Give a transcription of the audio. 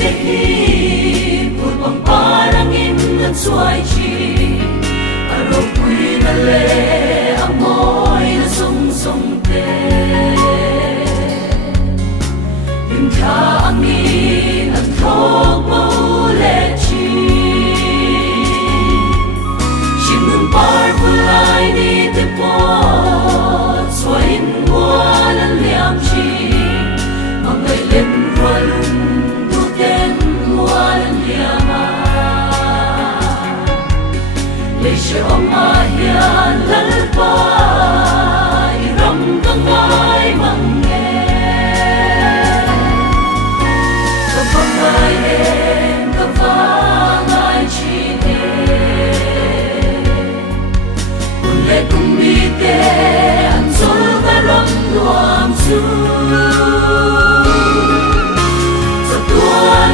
te hi put pang parang in ngan suai chi aro pui na le amoy na sung sung te him tha angin ang thok mo le chi chim nun par pulai ni te po suai in muan an liam chi mang ngai lem rua lung tu ten muan an liam a le she om a hian lal pa i ram ka ngai mang nge ka pa ngai em ka va ngai chi te kun le kun mi te an sol ka ram nuam su sa tuan